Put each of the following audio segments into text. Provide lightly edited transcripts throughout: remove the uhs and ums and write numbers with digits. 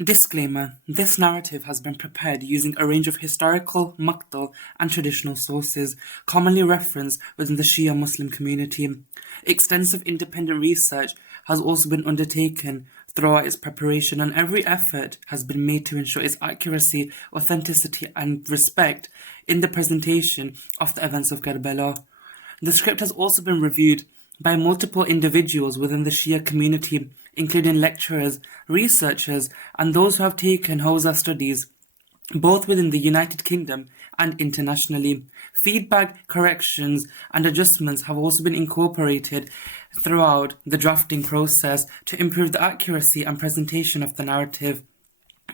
Disclaimer: this narrative has been prepared using a range of historical, Maqtal, and traditional sources, commonly referenced within the Shia Muslim community. Extensive independent research has also been undertaken throughout its preparation, and every effort has been made to ensure its accuracy, authenticity, and respect in the presentation of the events of Karbala. The script has also been reviewed by multiple individuals within the Shia community, including lecturers, researchers, and those who have taken Hawza studies, both within the United Kingdom and internationally. Feedback, corrections, and adjustments have also been incorporated throughout the drafting process to improve the accuracy and presentation of the narrative.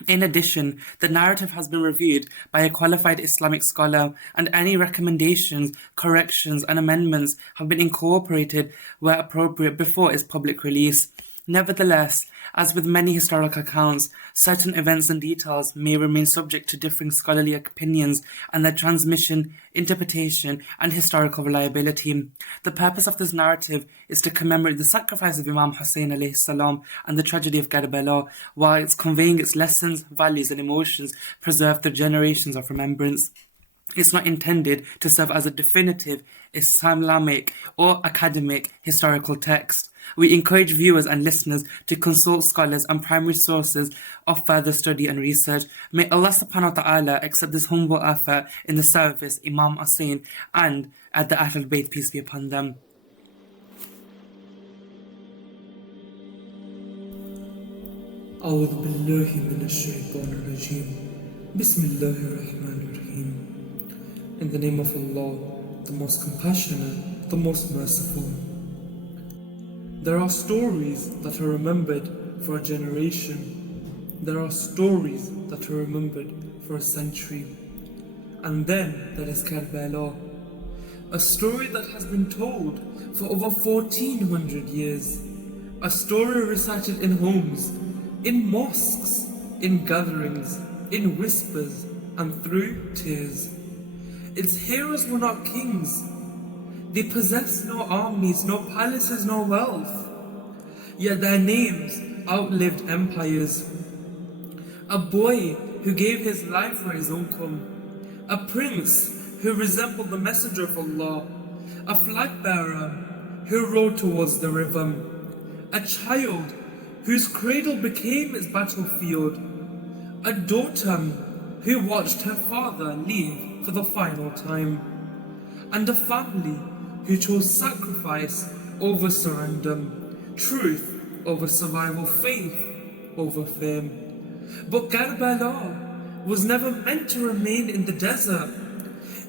In addition, the narrative has been reviewed by a qualified Islamic scholar, and any recommendations, corrections, and amendments have been incorporated where appropriate before its public release. Nevertheless, as with many historical accounts, certain events and details may remain subject to differing scholarly opinions and their transmission, interpretation, and historical reliability. The purpose of this narrative is to commemorate the sacrifice of Imam Hussain alayhi salam and the tragedy of Karbala, while it's conveying its lessons, values, and emotions preserved through generations of remembrance. It's not intended to serve as a definitive Islamic or academic historical text. We encourage viewers and listeners to consult scholars and primary sources of further study and research. May Allah subhanahu wa ta'ala accept this humble effort in the service Imam Hussain and at the Ahlul Bayt, peace be upon them. أعوذ بالله من الشيطان الرجيم بسم الله الرحمن الرحيم. In the name of Allah, the most compassionate, the most merciful. There are stories that are remembered for a generation. There are stories that are remembered for a century. And then there is Karbala, a story that has been told for over 1400 years. A story recited in homes, in mosques, in gatherings, in whispers, and through tears. Its heroes were not kings. They possessed no armies, no palaces, no wealth. Yet their names outlived empires. A boy who gave his life for his uncle. A prince who resembled the messenger of Allah. A flag bearer who rode towards the river. A child whose cradle became its battlefield. A daughter who watched her father leave for the final time. And a family who chose sacrifice over surrender, truth over survival, faith over fame. But Karbala was never meant to remain in the desert.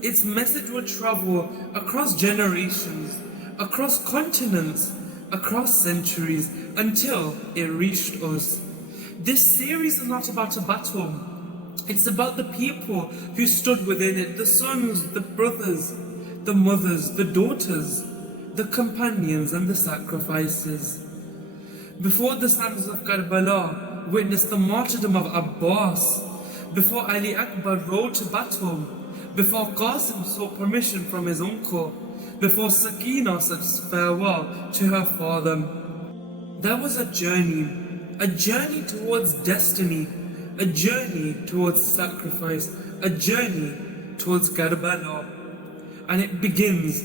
Its message would travel across generations, across continents, across centuries, until it reached us. This series is not about a battle. It's about the people who stood within it, the sons, the brothers, the mothers, the daughters, the companions, and the sacrifices. Before the sons of Karbala witnessed the martyrdom of Abbas, before Ali Akbar rode to battle, before Qasim sought permission from his uncle, before Sakina said farewell to her father, there was a journey towards destiny, a journey towards sacrifice, a journey towards Karbala. And it begins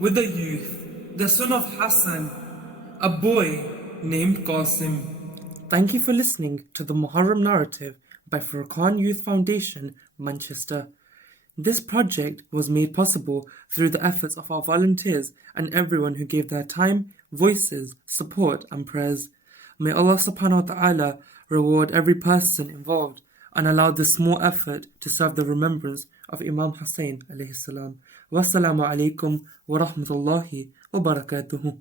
with the youth, the son of Hasan, a boy named Qasim. Thank you for listening to the Muharram Narrative by Furqan Youth Foundation Manchester. This project was made possible through the efforts of our volunteers and everyone who gave their time, voices, support, and prayers. May Allah subhanahu wa ta'ala reward every person involved and allow this small effort to serve the remembrance of Imam Hussain alayhi salam. Wassalamu alaikum wa rahmatullahi wa barakatuhu.